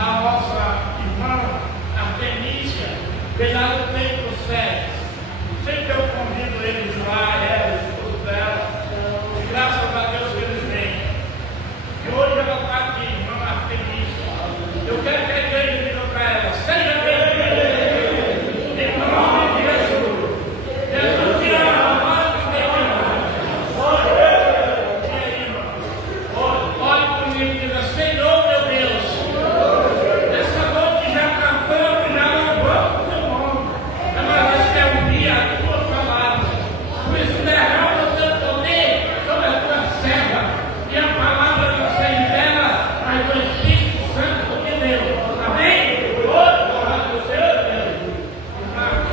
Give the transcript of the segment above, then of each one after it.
a nossa irmã Artemisia, veio lá no tempo 7. Sempre eu convido eles lá, ela, o esposo dela, e graças a Deus que eles vêm. E hoje ela está aqui, irmã Artemisia. Eu quero que a igreja diga para ela: seja bem-vinda, em nome de Jesus. Jesus te ama, mais do que olhe comigo e diga: Senhor meu Deus, essa noite já cantamos, já louvamos o teu nome. Agora nós queremos ouvir a tua palavra. Por isso, derrama o teu poder sobre a tua serva. E a palavra não seja dela, mas do Espírito Santo de Deus. Amém? Glória ao Senhor Deus. Amém.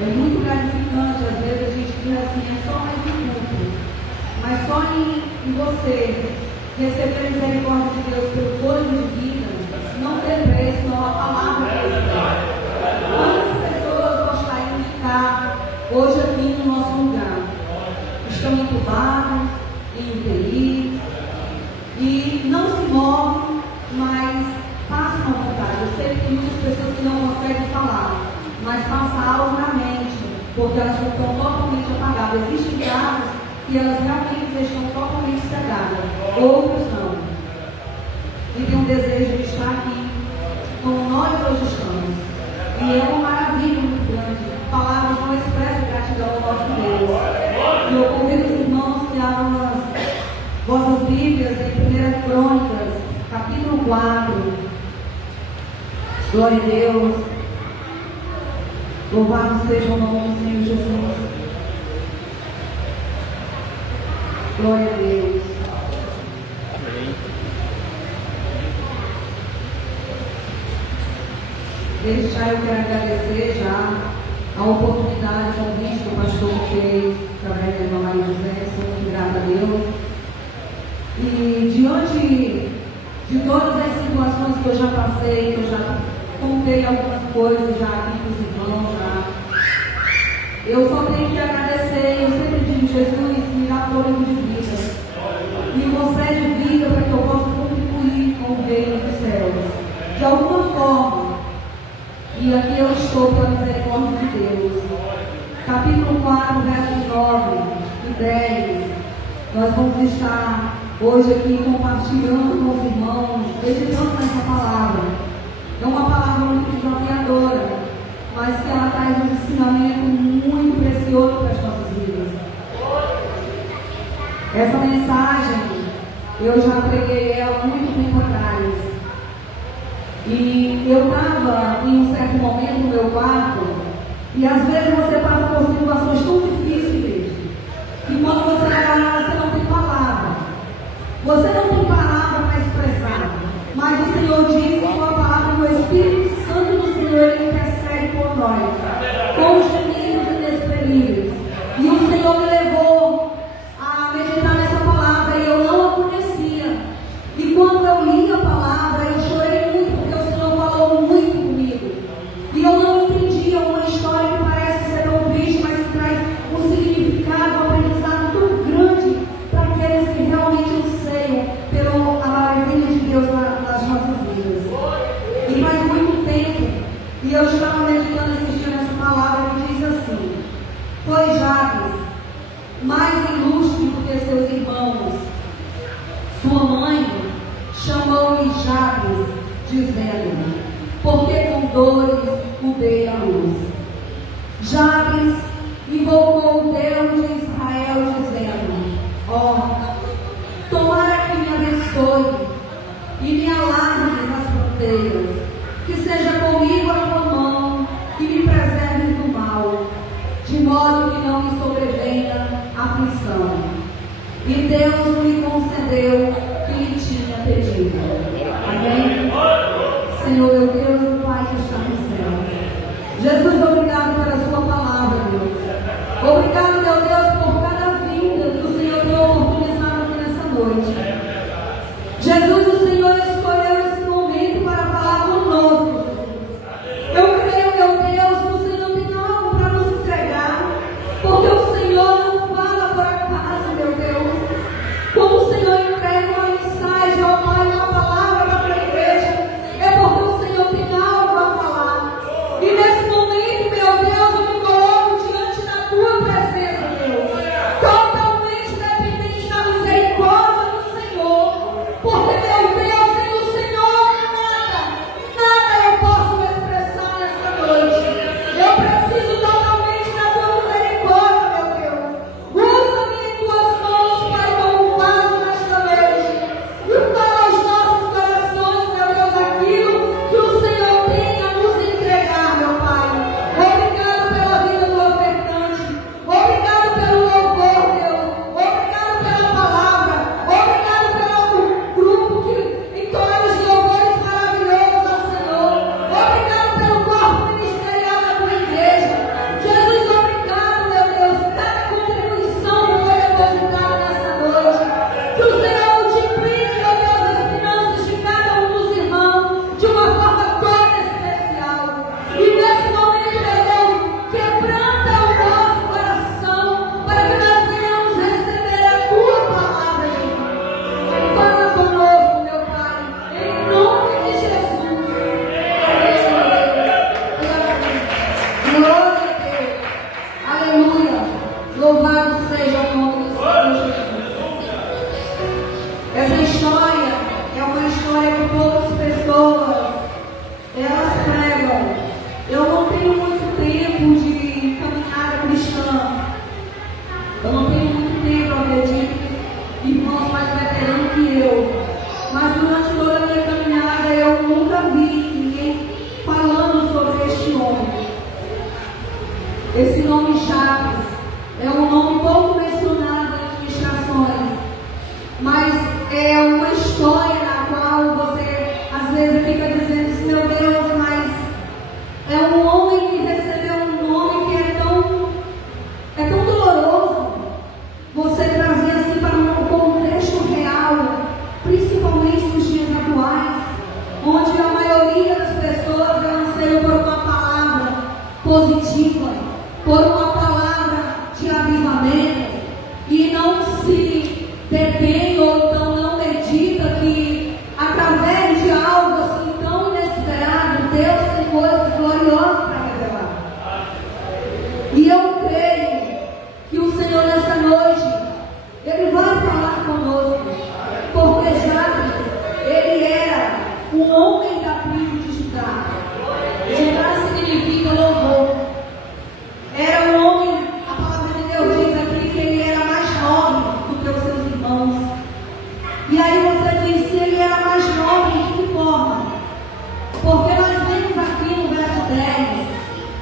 É muito gratificante, às vezes a gente diz assim, é só mais um culto. Mas só em você receber a misericórdia de Deus pelo fôlego de vida, não ter preço, não a palavra de Deus. Quantas pessoas gostariam de estar hoje aqui no nosso lugar? Estão entubados, em UTI, e não se movem, mas passam a vontade. Eu sei que tem muitas pessoas que não conseguem falar, mas passa algo na mente, porque elas não estão totalmente apagadas. Existem casos que elas realmente estão totalmente cegadas, outros não. E tem um desejo de estar aqui, como nós hoje estamos. E é uma maravilha muito grande. Palavras não expressam gratidão ao nosso Deus. E eu convido os irmãos que abram as vossas Bíblias em 1 Crônicas, capítulo 4. Glória a Deus. Louvado seja o nome do Senhor Jesus. Glória a Deus. Desde já eu quero agradecer já a oportunidade, o convite que o pastor fez através da irmã Maria José. Sou muito grata a Deus. E diante de todas as situações que eu já passei, que eu já contei algumas coisas já aqui para os irmãos, já. Eu só tenho que agradecer. Eu sempre digo: Jesus, me dá fôlego de vida, me concede vida para que eu possa contribuir com o reino dos céus, de alguma forma. E aqui eu estou pela misericórdia de Deus. Capítulo 4, versos 9 e 10. Nós vamos estar hoje aqui compartilhando com os irmãos, meditando nessa palavra. É uma palavra muito desafiadora, mas que ela traz um ensinamento muito precioso para as nossas vidas. Essa mensagem, eu já preguei ela muito tempo atrás. E eu estava em um certo momento no meu quarto, e às vezes você passa por situações tão difíceis, que quando você vai lá, você não tem palavra. Você não tem palavra para expressar, mas o Senhor diz em sua palavra que o Espírito Santo do Senhor, ele intercede por nós, com gemidos inexprimíveis. E o Senhor me levou a meditar nessa palavra, e eu não a conhecia. E quando eu li a palavra, eu chorei muito, porque o Senhor falou muito comigo. E eu não entendia uma história que parece ser tão triste, mas que traz um significado, um aprendizado tão grande para aqueles que realmente anseiam pela maravilha de Deus nas nossas vidas. E faz muito tempo, e eu estava meditando esses dias nessa palavra que diz assim: foi Jabes, mais ilustre do que seus irmãos. Sua mãe chamou-lhe Jabes, dizendo: porque com dores o dei à luz. Jabes invocou o Deus de Israel, dizendo: tomara que me abençoe e me alargues as fronteiras, que seja comigo a tua mão e me preserves do mal, de modo que não me sobrevenha aflição. E Deus me concedeu noite. Jesus, o Senhor escolheu esse momento para falar conosco. Eu creio, meu Deus, que o Senhor tem algo para nos entregar, porque o Senhor não fala por acaso, meu Deus. Quando o Senhor entrega uma mensagem ao Pai, uma palavra para a igreja, é porque o Senhor tem algo a falar. E nesse momento, meu Deus, eu me coloco diante da tua presença, Deus, totalmente dependente da misericórdia do Senhor, porque, meu Deus, sem o Senhor, nada eu posso me expressar nessa noite. Eu preciso totalmente da tua misericórdia, meu Deus. Usa-me em tuas mãos, Pai, como vaso nesta noite, e fala aos nossos corações, meu Deus, aquilo que o Senhor tem a nos entregar, meu Pai. Obrigado pela vida do ofertante, obrigado pelo louvor, Deus, obrigado pela palavra, obrigado pelo grupo que entoa os louvores maravilhosos ao Senhor, obrigado pelo corpo ministerial da tua igreja. Jesus, obrigado, meu Deus, cada contribuição que foi depositada nessa noite. Que o Senhor multiplique, meu Deus, as finanças de cada um dos irmãos de uma forma toda especial. E nesse momento, meu Deus, quebranta o nosso coração para que nós venhamos receber a tua palavra, Jesus. Fala conosco, meu Pai, em nome de Jesus. Glória a Deus. Aleluia. Louvado seja o nome do Senhor Jesus. Essa história é uma história que poucas pessoas elas pregam. Eu não tenho muito tempo de caminhada cristã. Eu não tenho muito tempo, eu acredito, irmãos mais veteranos que eu. Mas durante toda a minha caminhada eu nunca vi ninguém falando sobre este homem. Esse nome Jabes é um nome pouco mencionado em administrações, mas é uma história na qual você às vezes fica dizendo assim, meu Deus, mas é um homem que recebeu um nome que é tão doloroso. Você trazer assim para um contexto real, principalmente nos dias atuais, onde a maioria das pessoas anseiam por uma palavra positiva, por uma palavra de avivamento, e não se detém ou então não medita que através de algo assim tão inesperado, Deus tem coisas gloriosas para revelar. E eu creio que o Senhor nessa noite, Ele vai falar conosco, porque Jabes, ele era um homem da tribo de Judá. Judá significa louvor. Era um homem, a palavra de Deus diz aqui que ele era mais nobre do que os seus irmãos. E aí você diz, se ele era mais nobre, de que forma? Porque nós vemos aqui no verso 10,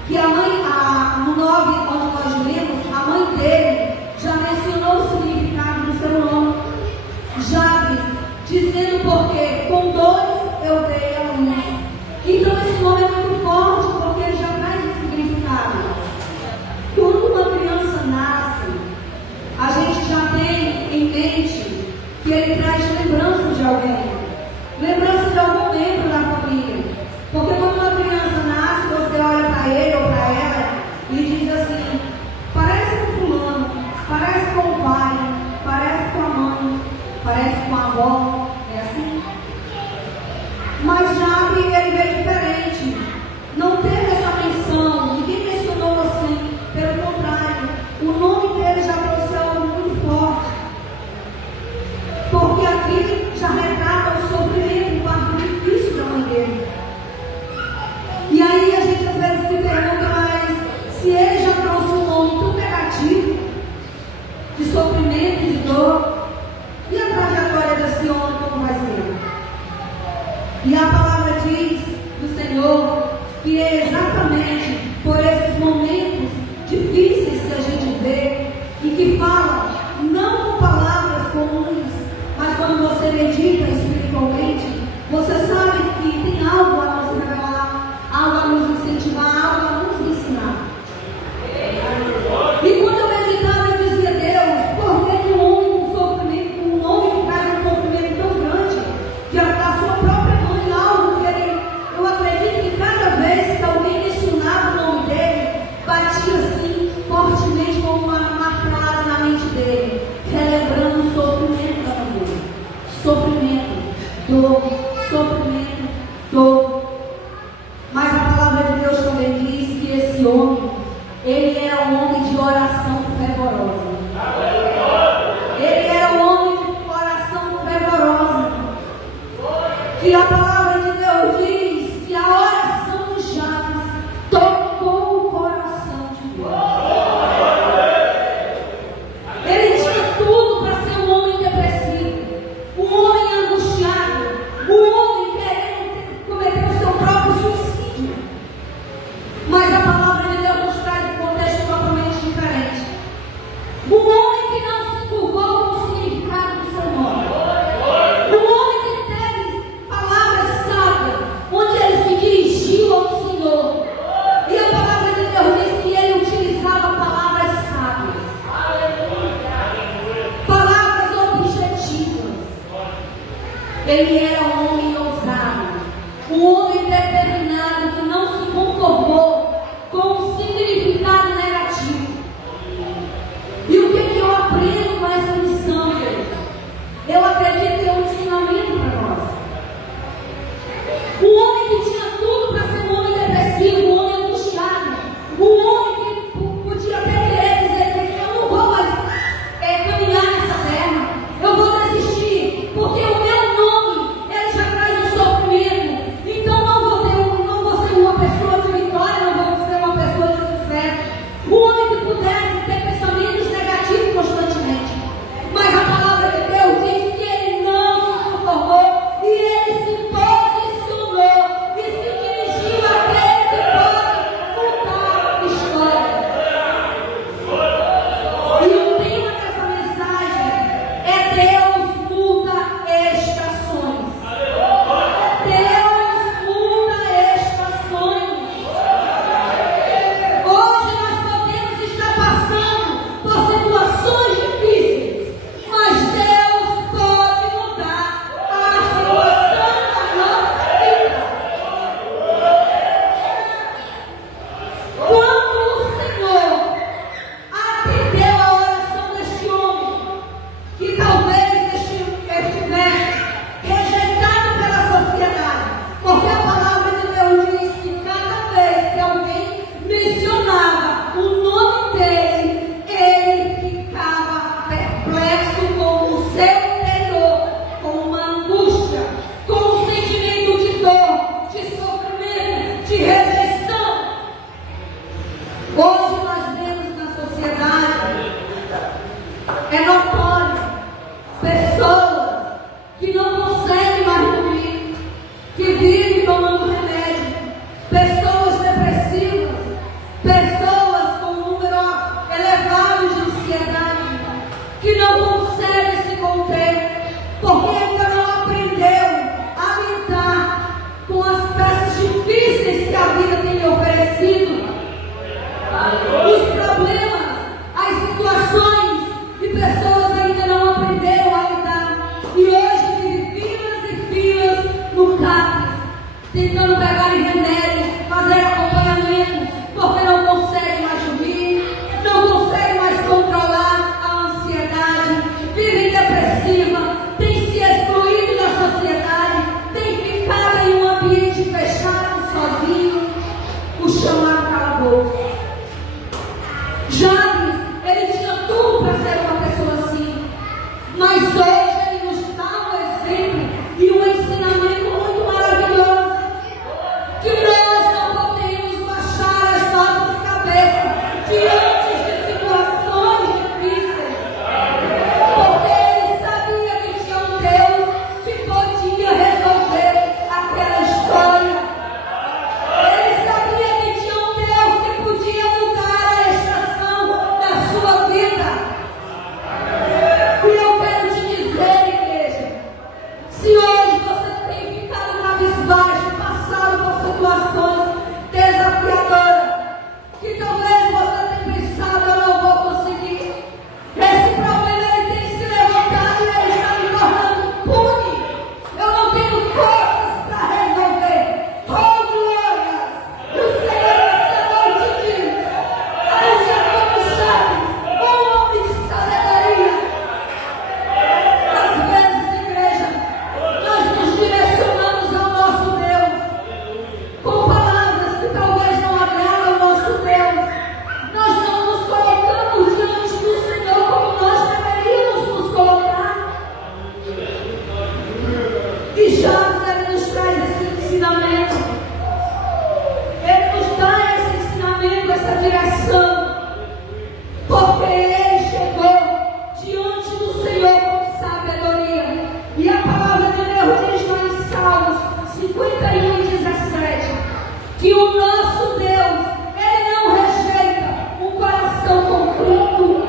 que a mãe, no 9, onde nós lemos, a mãe dele já mencionou o significado do seu nome, Jabes, dizendo porque com dores eu dei a luz. Então esse nome é muito forte, porque ele já traz um significado. Quando uma criança nasce, a gente já tem em mente que ele traz lembrança de alguém, lembrança de algum membro da família. Porque quando uma criança nasce, você olha para ele ou para ela e diz assim, parece com fulano, parece com o pai, parece com a mãe, parece com a avó, é assim? Mas Jabes, ele veio diferente, não teve essa menção, ninguém mencionou assim, pelo contrário, o nome dele já trouxe algo muito forte, porque aqui já retrata o sofrimento, o parto difícil da mãe dele. E aí a gente às vezes se pergunta, mas se ele já trouxe um nome tão negativo, de sofrimento e de dor, e a trajetória desse homem como vai ser? E a palavra diz do Senhor que é exatamente por esses momentos difíceis que a gente vê e que fala, não com palavras comuns, mas quando você medita espiritualmente, você sabe que tem algo a nos revelar, algo a nos incentivar, algo a nos ensinar. E quando eu meditava, eu dizia, Deus, por que um homem com sofrimento, um homem que sofrimento, dor, sofrimento, dor. Mas a palavra de Deus também diz que esse homem, ele era um homem de oração fervorosa. Ele era um homem de oração fervorosa. Que a palavra de Deus diz que a oração de Jabes tocou o coração de Deus. Ele tinha tudo para ser um homem depressivo, um homem angustiado, um homem querendo cometer o seu próprio suicídio. Mas a palavra de Deus nos traz um contexto totalmente diferente. Um homem que não se curvou com o significado do seu nome. Um homem que teve palavras sábias, onde ele se dirigiu ao Senhor. E a palavra de Deus diz que ele utilizava palavras sábias. Palavras objetivas. Ele era um homem ousado, um homem determinado que não se conformou com o significado negativo. E o que eu aprendo com essa missão, querido? Eu acredito que é um ensinamento para nós. Um homem que tinha tudo para ser um homem depressivo, um homem angustiado, um homem que podia até querer dizer que eu não vou mais caminhar nessa terra, eu vou desistir, porque o meu nome ele já E Jabes, ele nos traz esse ensinamento. Ele nos dá esse ensinamento, essa direção. Porque ele chegou diante do Senhor com sabedoria. E a palavra de Deus diz lá em Salmos 51 e 17 que o nosso Deus, ele não rejeita um coração contrito.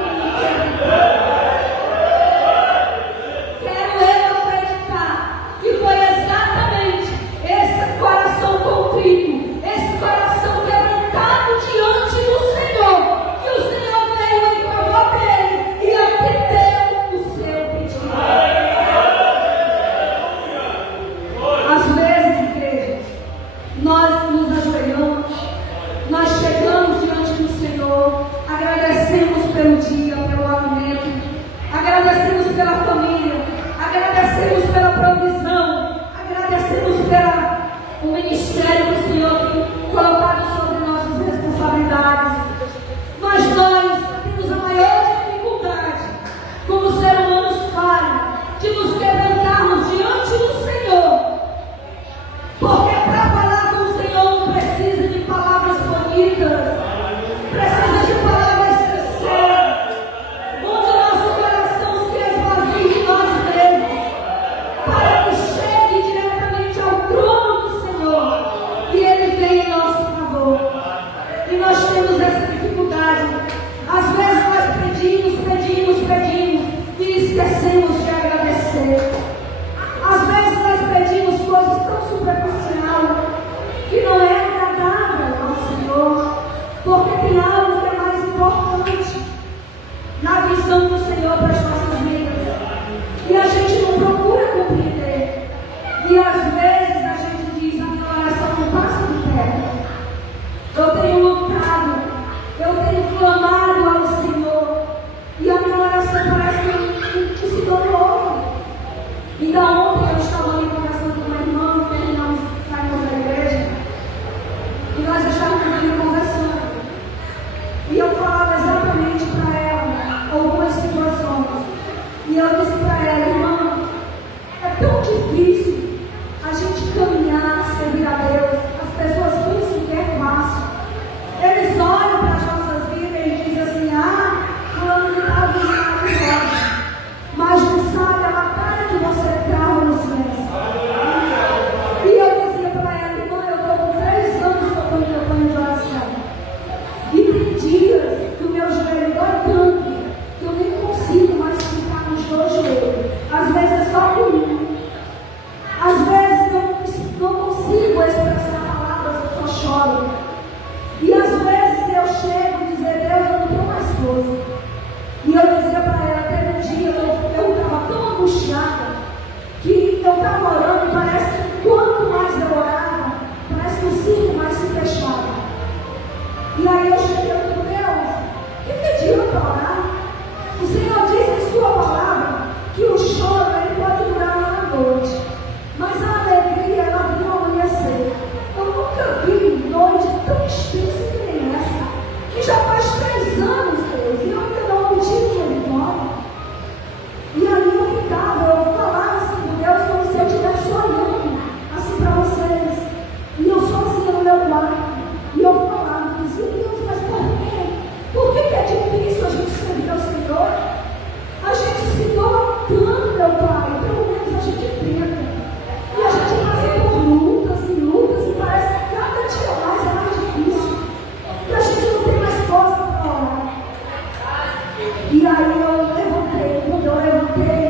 Quero eu acreditar que foi exatamente esse coração contrito, esse coração quebrantado diante do Senhor, que o Senhor veio em favor dele e atendeu o seu pedido. Às vezes, igreja, nós nos ajoelhamos, nós chegamos diante do Senhor, agradecemos pelo dia, pelo alimento, agradecemos pela família, agradecemos pela provisão, agradecemos pelo ministério que o Senhor tem colocado sobre nossas responsabilidades. Mas nós temos a maior dificuldade, como ser humanos falhos, de nos quebrantarmos diante do Senhor. Porque para falar com o Senhor não precisa de palavras bonitas, precisa de palavras sinceras, onde o nosso coração se esvazie de nós mesmos, para que chegue diretamente ao trono do Senhor e Ele venha em nosso favor. E nós temos essa dificuldade. Às vezes nós pedimos e esquecemos de agradecer. Às vezes nós pedimos coisas tão superficiais que não é agradável ao Senhor, porque tem algo que é mais importante na visão do Senhor para as nossas vidas. E a gente não procura compreender. E às vezes a gente diz: a minha oração não passa do teto. Eu tenho lutado, eu tenho clamado ao Senhor, e a minha oração parece que o Senhor não ouve. Ainda ontem eu estava ali conversando com uma irmã, terminamos, saímos da igreja, e nós estávamos ali conversando. E eu falava exatamente para ela algumas situações. E eu disse para ela: irmã, é tão difícil a gente caminhar, servir a Deus. As pessoas pensam que é fácil. Eles olham para as nossas vidas e dizem assim: ah, fulano de tal diz nada, mas não sabe a batalha que você trava nos céus. E eu dizia para ela: irmã, eu estou com 3 anos que eu estou em campanha de oração. E tem dias que o meu joelho dói tanto que eu nem consigo mais ficar nos 2 joelhos. Às vezes é só com um. Às vezes eu não consigo expressar palavras, eu só choro. E às vezes eu chego e dizer: Deus, eu não tenho mais força. E eu dizia para ela: teve um dia eu estava tão angustiada que eu estava orando e parece que quanto mais eu orava, parece que o círculo mais se fechava. E aí eu cheguei e falei: Deus, que adianta orar? O Senhor diz em sua palavra que o choro ele pode durar uma noite, mas a alegria ela vem ao amanhecer. Eu nunca vi noite tão extensa que nem essa, que já faz 3 anos, Deus, e eu ainda não tive que ele morre. E ali eu ficava, eu falava assim com Deus como se eu estivesse olhando assim para vocês. E eu sozinha no meu quarto. E eu falava, dizia: Deus, mas por quê? Por que é difícil a gente servir ao Senhor? A gente se doa tanto, meu Pai, pelo menos a gente tenta. E a gente passa por lutas e lutas, e parece que cada dia mais é mais difícil. E a gente não tem mais força para orar. E aí eu levantei. Quando eu levantei,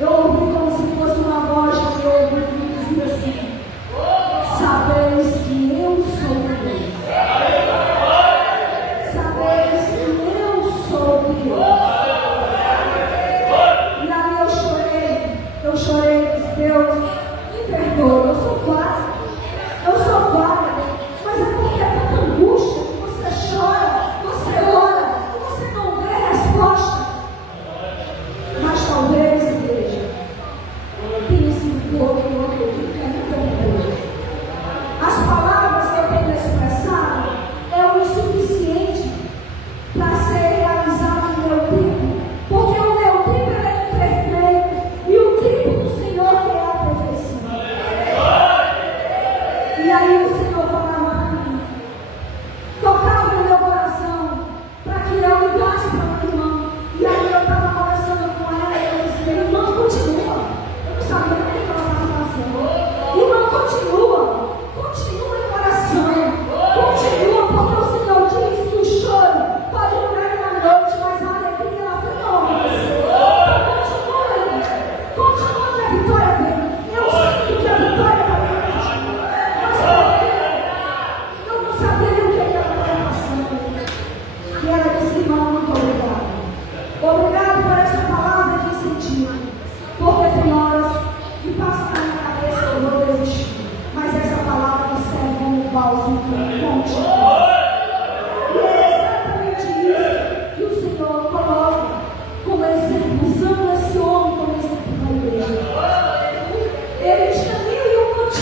eu ouvi como se fosse uma voz que eu ouvi que dizia assim: sabeis que eu sou Deus. Sabeis que eu sou Deus. E aí eu chorei, disse: Deus, me perdoa, eu sou falha, mas é porque é tanta angústia que você chora, você ora, e você não vê a resposta. Mas talvez, igreja, tenha sido pouco que eu acredito que ainda não vejo. As palavras que eu tenho expressado é o insuficiente para ser realizado no meu tempo, porque o meu tempo é imperfeito e o tempo do Senhor que é a perfeição.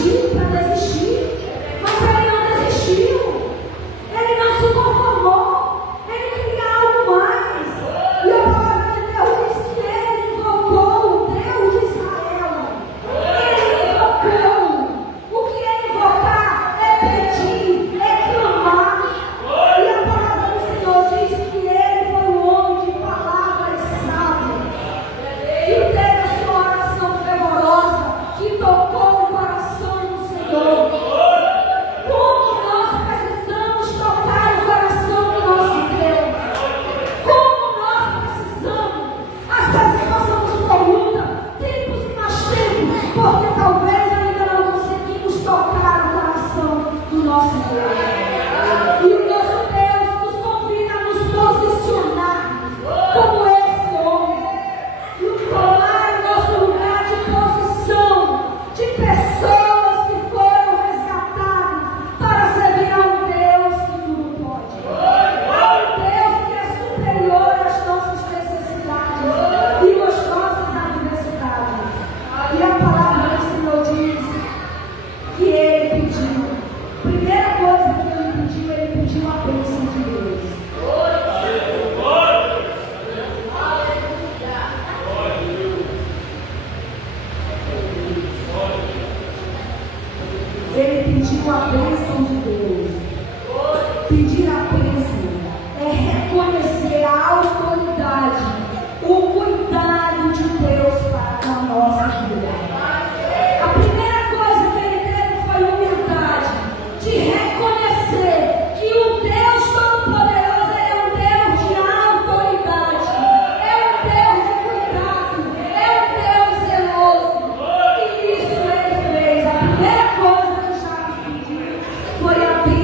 pediu para desistir, mas ele não desistiu. Ele não se conformou. Ele queria algo mais. E a palavra de Deus diz que ele invocou o Deus de Israel. Ele invocou. O que é invocar? É pedir, é clamar. E a palavra do Senhor diz que ele foi um homem de palavras sábias, que teve a sua oração fervorosa, que tocou no coração do Senhor. Como nós precisamos tocar o coração do nosso Deus. Como nós precisamos. Às vezes passamos por luta, tempos e mais tempos, porque talvez ainda não conseguimos tocar o coração do nosso Deus. E o nosso Deus nos convida a nos posicionar como esse homem. E tomar o nosso lugar de posição, de pessoas que foram resgatadas para servir a um Deus que tudo pode. A um Deus que é superior às nossas necessidades e às nossas adversidades. E a palavra do Senhor diz que ele pediu. Primeira coisa que ele pediu a bênção de Deus. Ele pediu a bênção de Deus. Pedir a bênção é reconhecer a autoridade, o cuidado de Deus para a nossa vida. A primeira coisa que ele teve foi humildade, de reconhecer que o Deus Todo-Poderoso é um Deus de autoridade, é um Deus de cuidado, é um Deus zeloso. E isso ele fez. A primeira coisa que Jabes pediu foi a bênção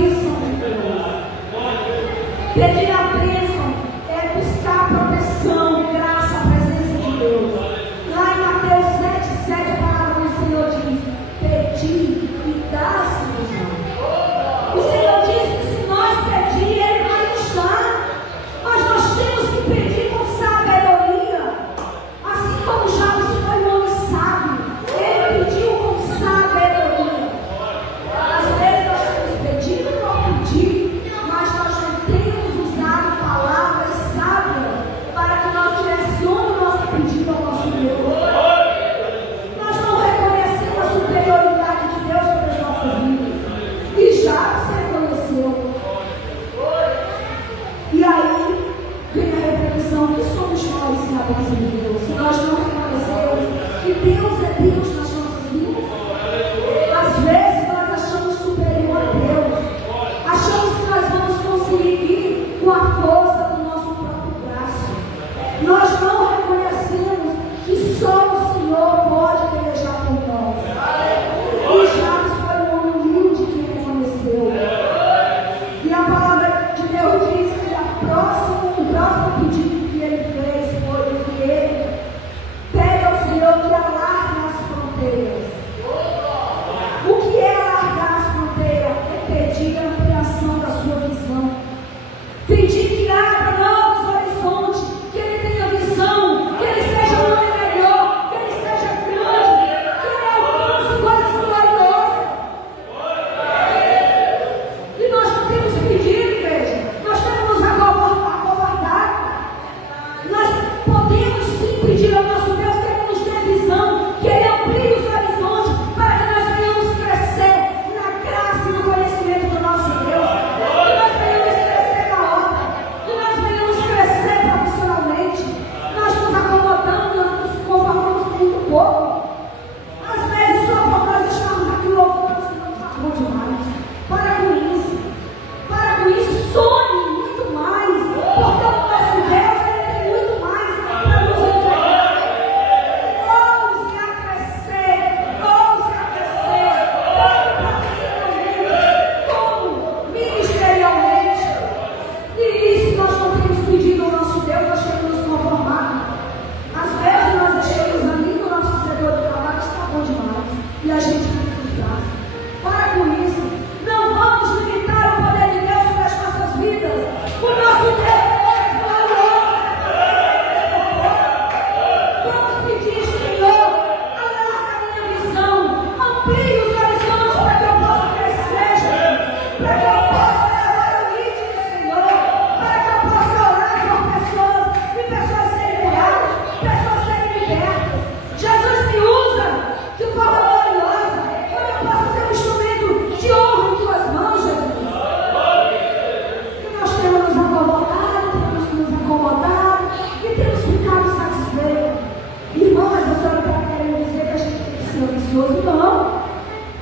ambicioso, não.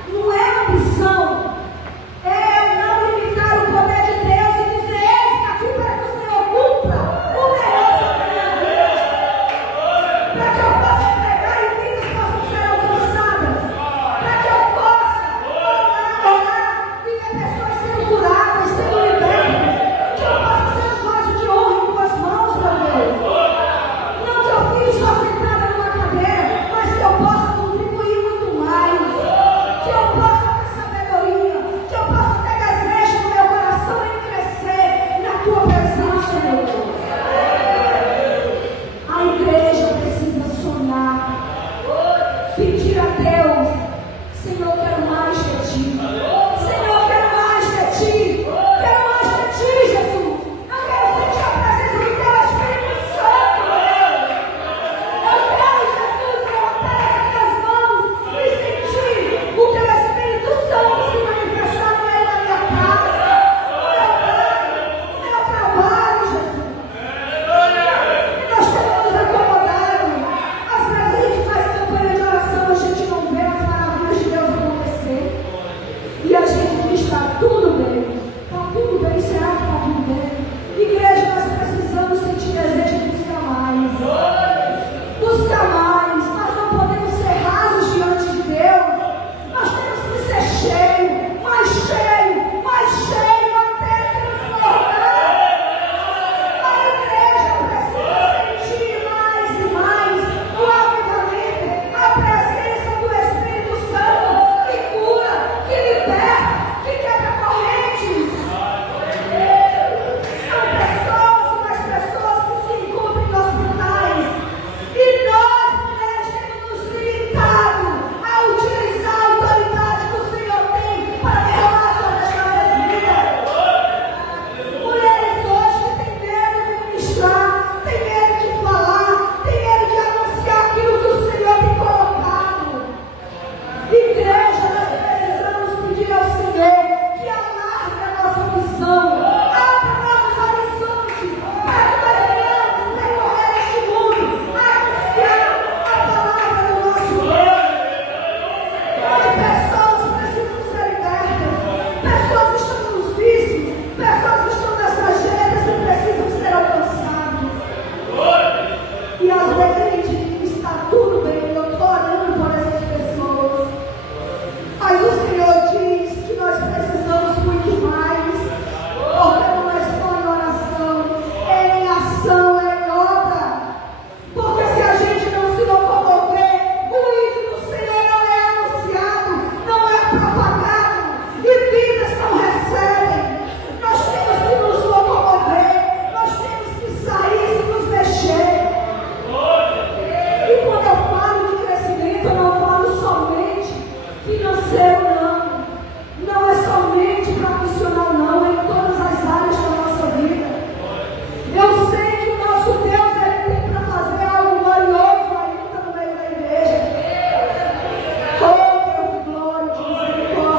Não é ambição. É não limitar o poder de Deus e dizer: eis aqui para que o Senhor cumpra o melhor sobre a minha vida. Para que eu possa entregar e vidas possam ser alcançadas. Para que eu possa orar e ver pessoas sendo curadas, sendo libertas. Que eu possa ser um vaso de honra em tuas mãos, meu Deus. Não que eu fique só sentada numa cadeira, mas que eu possa contribuir muito mais. Que eu possa ter sabedoria, que eu possa ter desejo no meu coração em crescer na tua presença, meu Deus. A igreja precisa sonhar, pedir a Deus: Senhor, quero mais de ti. Senhor, quero mais de ti. Quero mais de ti, Jesus. Eu quero sentir a presença do teu Espírito Santo. Eu quero, Jesus, levantar as minhas mãos e sentir o teu Espírito Santo se manifestar no meio da minha casa, no meu trabalho, Jesus. E nós temos nos acomodado. Às vezes a gente faz campanha de oração, a gente não vê as maravilhas de Deus acontecer. E a gente diz: está tudo bem. Está tudo bem, será que está tudo bem? Igreja, nós precisamos sentir desejo de buscar mais. Buscar mais. Nós não podemos ser rasos diante de Deus. Nós temos que ser cheios, mais cheio, até transbordar. A igreja precisa sentir mais e mais o avivamento, a presença do Espírito Santo que cura, que liberta, que quebra correntes. São pessoas, mas pessoas que se encontram em hospitais. E nós, mulheres, temos nos limitado a utilizar a autoridade que o Senhor tem para derramar sobre as nossas vidas. Mulheres hoje que têm medo de ministrar, têm medo de falar, têm medo de anunciar aquilo que o Senhor tem colocado. Igreja, nós precisamos pedir ao Senhor que alargue a nossa visão, abra novos horizontes, para que nós venhamos percorrer este mundo, anunciar a palavra do nosso Deus. E pessoas precisam ser libertas, pessoas estão nos vícios, pessoas estão nessas redes e precisam ser alcançadas. E às vezes a gente diz: está tudo bem, eu estou orando por essas pessoas. Mas o Senhor diz que nós precisamos muito mais, porque não é só em oração, é em ação, é em obra. Porque se a gente não se locomover, o hino do Senhor não é anunciado, não é propagado, e vidas não recebem. Nós temos que nos locomover, nós temos que sair e nos mexer. E quando eu falo de crescimento, eu não falo somente financeiro, não. Não é somente profissional, não. É em todas as áreas da nossa vida. Eu sei que o nosso Deus, Ele tem para fazer algo glorioso ainda no meio da igreja. Oh, Deus de glória, de misericórdia.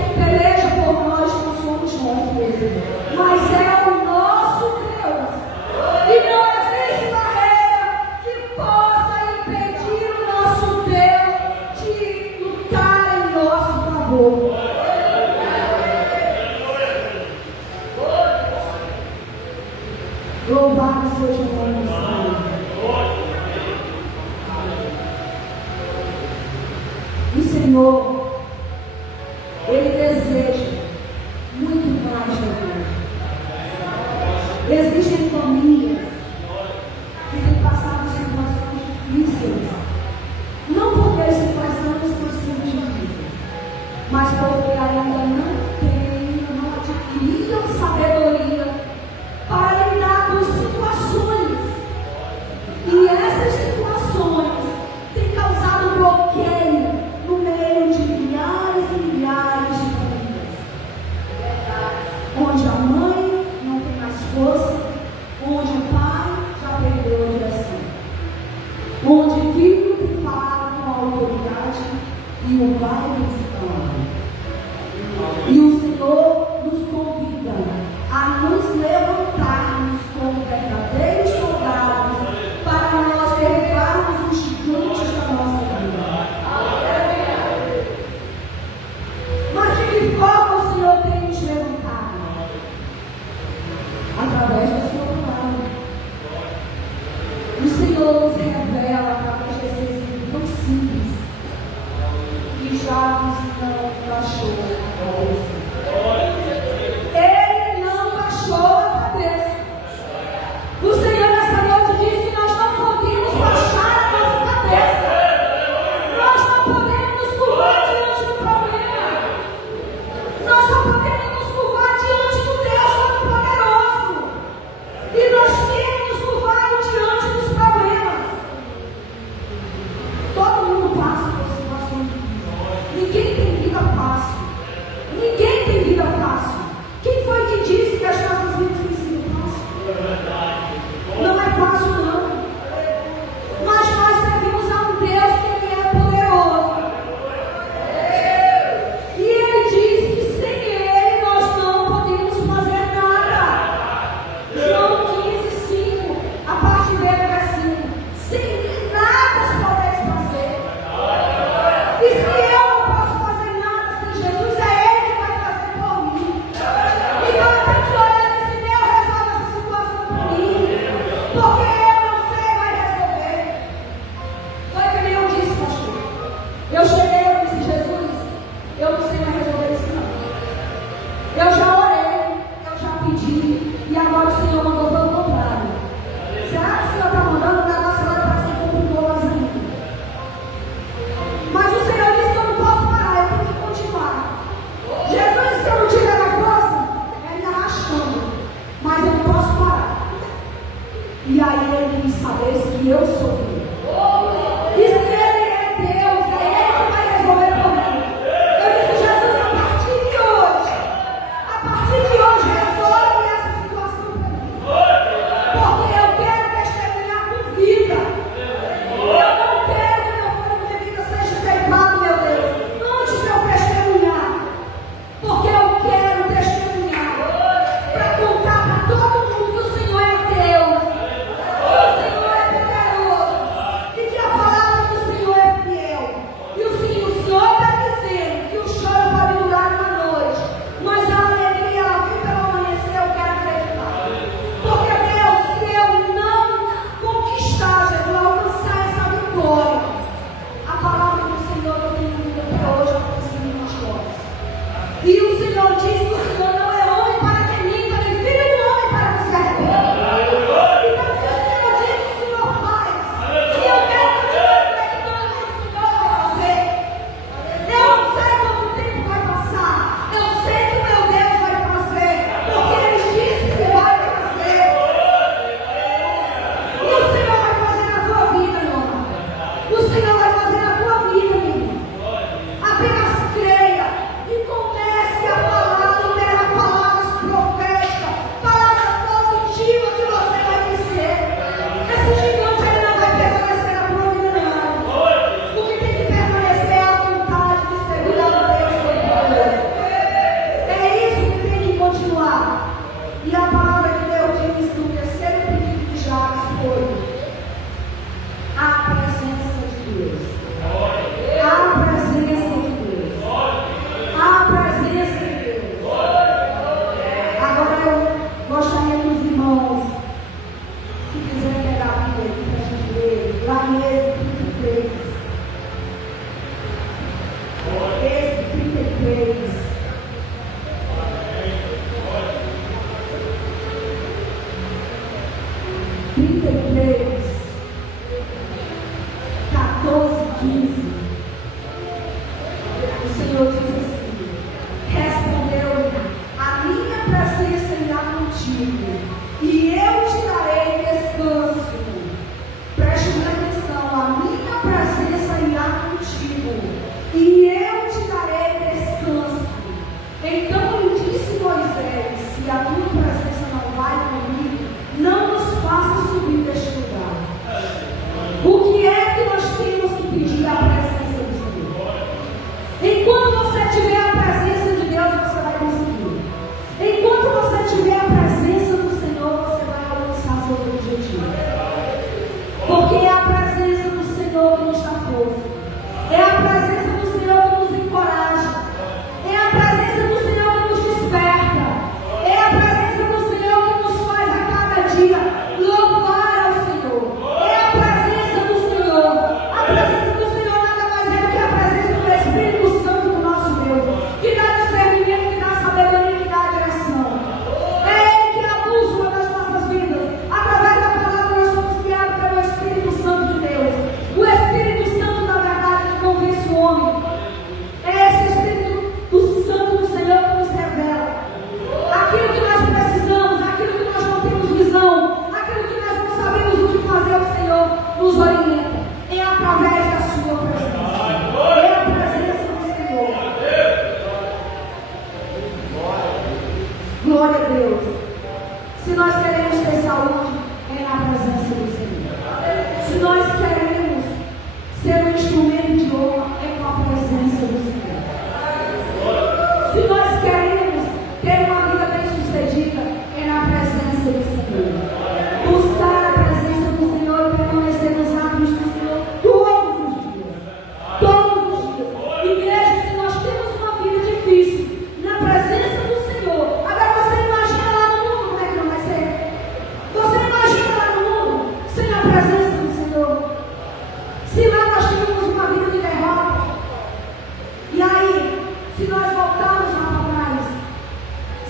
quem peleja por nós não somos nós mesmos, mas é o nosso Deus. E não existe barreira que possa impedir o nosso Deus de lutar em nosso favor. Louvado seja o nome do Senhor. O Senhor, Ele deseja muito mais de nós. Existem famílias que têm passado situações difíceis, não porque as situações estão sendo difíceis, mas porque ainda não adquiriram sabedoria para lidar com situações. E essas situações têm causado bloqueio no meio de milhares e milhares de famílias. Onde a mãe não tem mais força, onde o pai já perdeu a direção, onde o filho que fala com a autoridade e o pai tem se calado. E o Senhor nos convida a nos levantarmos como verdadeiros soldados para nós derrubarmos os gigantes da nossa vida. Mas de que forma o Senhor tem nos levantado? Através da sua palavra. O Senhor nos revela através desse exemplo tão simples que já nos não baixou a cabeça. Ele não baixou a cabeça. O Senhor nessa noite diz que nós não podemos baixar a nossa cabeça. Nós não podemos nos curvar diante do problema. Nós só podemos nos curvar diante do Deus Todo-Poderoso. E nós temos nos curvar diante dos problemas. Todo mundo passa por situações difíceis. Ninguém tem vida fácil. Ninguém tem vida fácil. Quem foi que disse que as nossas vidas têm sido fáceis? Não é fácil, não. Mas nós servimos a um Deus que Ele é poderoso. E Ele diz que sem Ele nós não podemos fazer nada. João 15:5, a parte B do versículo. Sem Ele nada podeis fazer. E se eu não posso fazer nada sem Jesus, é Ele que vai fazer por mim. Então eu tenho que orar e dizer: Deus, resolve essa situação por mim. Porque eu não sei mais resolver. Foi que nem eu disse, pastor. Eu cheguei e disse: Jesus, eu não sei mais resolver isso não. Eu já orei, eu já pedi, e agora o Senhor mandou pelo contrário. Será que o Senhor está mandando? O negócio agora para se complicou mais ainda. Mas o Senhor disse que eu não posso parar, eu tenho que continuar. Jesus, se eu não tiver a força, é me arrastando. Mas eu não posso parar. E aí ele quis saber se eu sou Deus. E se Ele é Deus, é Ele que vai resolver por mim. Eu disse: Jesus, a partir de hoje, resolve essa situação para mim. Porque eu quero testemunhar com vida. Eu não quero que meu fôlego de vida seja ceifado, meu Deus, antes de eu testemunhar. Porque eu quero testemunhar para contar para todo mundo que o Senhor é Deus, que o Senhor é poderoso e que a palavra do Senhor é fiel. E o Senhor está dizendo que o choro pode durar uma noite, mas a alegria ela vem pelo amanhecer. Eu quero acreditar. Porque Deus, se eu não conquistar, Jesus, alcançar essa vitória, a palavra do Senhor eu tenho vindo até hoje acontecendo nas costas. E o Senhor diz que o Senhor não é homem para que minta, nem filho de homem para que se arrependa. Então, se o Senhor diz que o Senhor faz, e eu quero continuar acreditando que o Senhor vai fazer. Eu não sei quanto tempo vai passar, eu sei que o meu Deus vai fazer, porque Ele disse que vai fazer. E o Senhor vai fazer na tua vida, meu amado. O Senhor vai fazer na tua vida, meu irmão. Apenas creia e comece a falar, liberar a palavra. Glória a Deus. Se nós queremos ter saúde, é na presença do Senhor. Se nós queremos ser um instrumento de honra, é com a presença do Senhor. Se nós queremos ter uma vida bem-sucedida, é na presença do Senhor. Buscar a presença do Senhor e permanecer nos atos do Senhor todos os dias. Todos os dias. Igreja, se nós temos uma vida difícil, na presença do Senhor, agora você imagina lá no mundo como é que não vai ser? Você imagina lá no mundo sem a presença do Senhor? Se lá nós tivermos uma vida de derrota, e aí, se nós voltarmos lá para trás,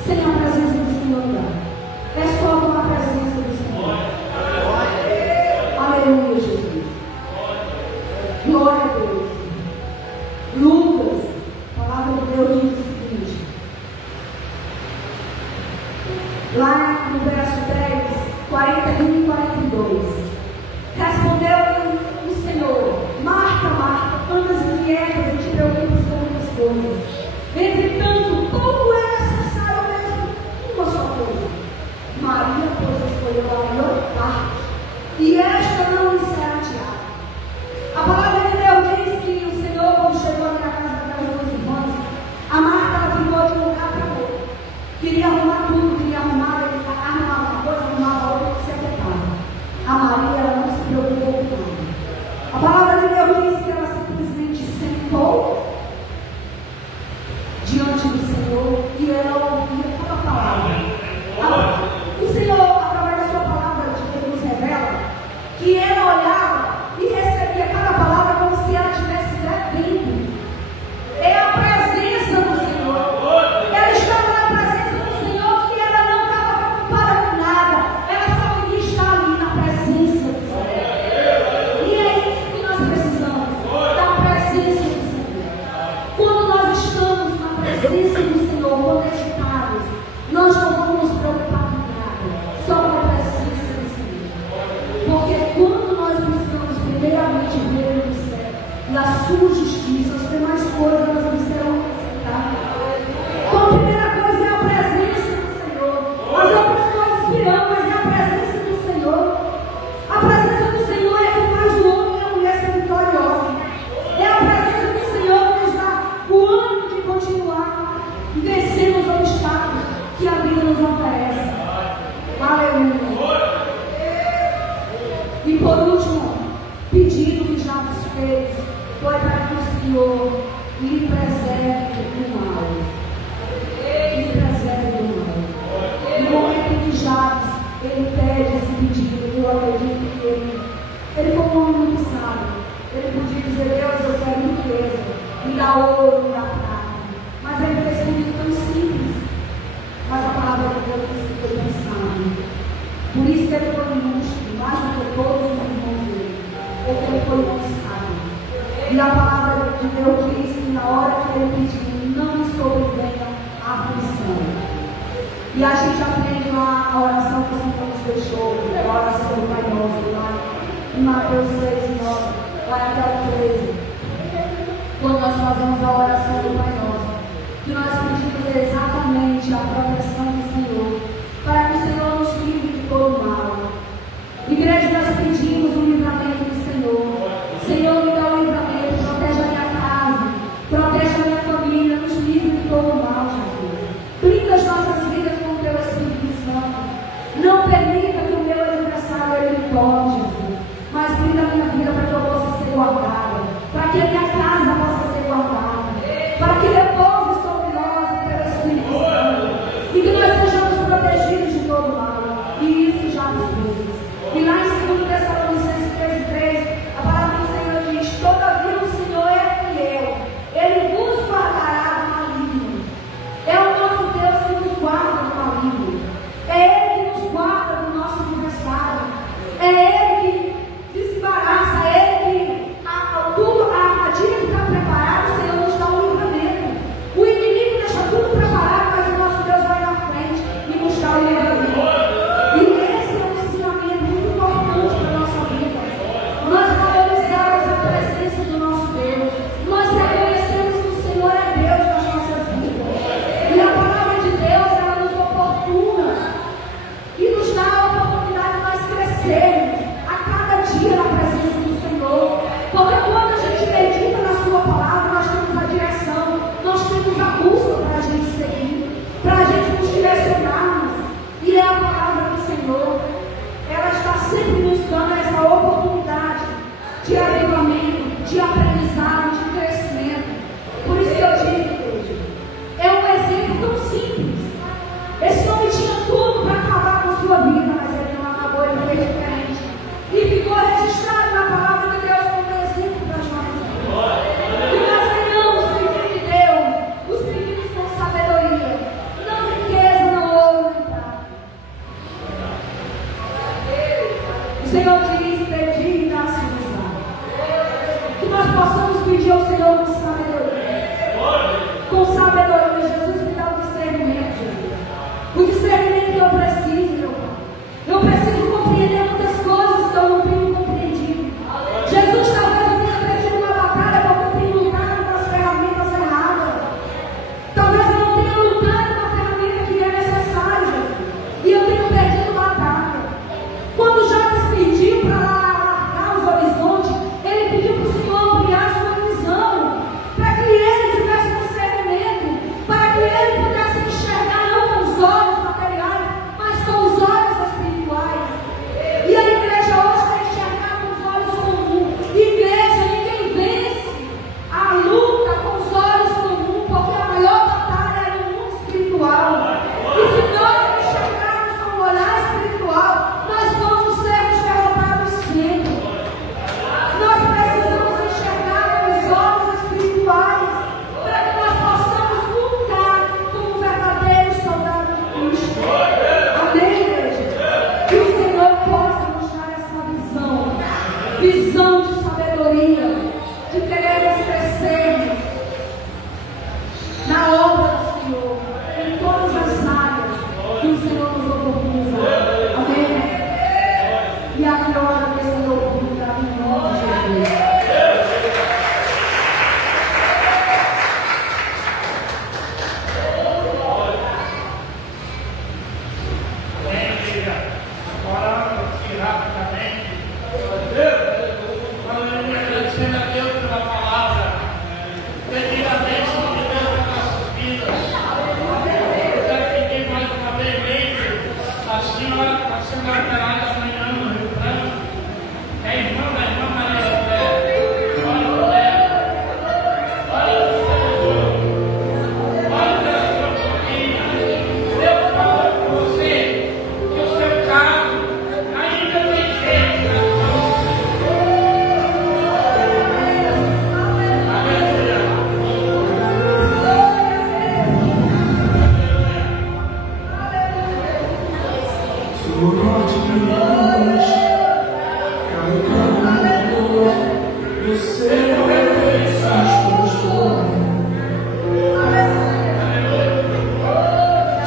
sem a presença do Senhor, não. É só com a presença do Senhor. Aleluia, Jesus. Glória a Deus. Lucas, a palavra de Deus diz o seguinte, lá no verso 10, 41 e 42. Respondeu-lhe o Senhor: Marta, Marta, andas inquietas e te preocupas com muitas coisas. Entretanto, pouco é necessário mesmo uma só coisa. Maria, pois, escolheu a melhor parte, e esta não lhe será tirada. A palavra de Deus diz que o Senhor, quando chegou na casa daquelas duas irmãs, a Marta ela ficou de um lugar para outro. Queria arrumar tudo, queria arrumar uma coisa, arrumava outra que se apertava. A Maria ela não se preocupou com nada. A palavra de Deus diz que ela simplesmente sentou diante do Senhor e ela ouvia cada palavra. O Senhor, através da sua palavra, nos revela que ela olhava e recebia cada palavra como se ela estivesse bebendo. É a presença do Senhor. Ela estava na presença do Senhor que ela não estava preocupada com nada. Ela só queria estar ali na presença do Senhor. E é isso que nós precisamos, da presença do Senhor. Quando nós estamos na presença do Senhor, conectados, nós não vamos nos preocupar com nada, só com a presença do Senhor. Porque quando nós buscamos primeiramente o reino do céu e a sua justiça, as demais coisas nós nos serão acrescentadas. Então a primeira coisa é a presença do Senhor. As outras coisas virão, mas é a presença do Senhor. A presença do Senhor é que faz o homem e a mulher ser vitoriosa. É a presença do Senhor que nos dá o ânimo de continuar e vencer os obstáculos que a vida nos oferece. Aleluia. E por último, pedido que já nos fez foi para que o Senhor lhe preserve do mal. Lhe preserve do mal. No momento em que Jabes, ele pede esse pedido, eu acredito que ele como um homem muito sábio, ele podia dizer: Deus, eu quero riqueza, me dá ouro, me dá prata. Mas ele fez comigo tão simples. Mas a palavra de Deus diz que foi pensado. Por isso que ele foi ilustre, mais do que todos os irmãos dele, porque ele foi lançado. E a palavra de Deus diz que na hora que ele pediu, não lhe sobrevenha a aflição. E a gente aprende lá a oração que o Senhor nos deixou, a oração do Pai Nosso, lá em Mateus 6, 9, lá até o 13. Quando nós fazemos a oração do Pai Nosso, que nós pedimos exatamente a proteção do Senhor, para que o Senhor nos livre de todo mal. Igreja, nós pedimos o livramento do Senhor. Senhor, me dá o livramento, protege a minha casa, protege a minha família, nos livre de todo mal, Jesus. Blinda as nossas vidas com o teu Espírito Santo. Não permita que o meu adversário ele me toque, Jesus. Mas blinda a minha vida para que eu possa ser guardada, para que a minha casa possa ser guardada, para que repouse sobre nós o teu Espírito Santo.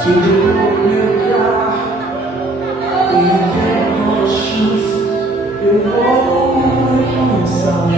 Tudo lugar em que nós eu vou recomeçar.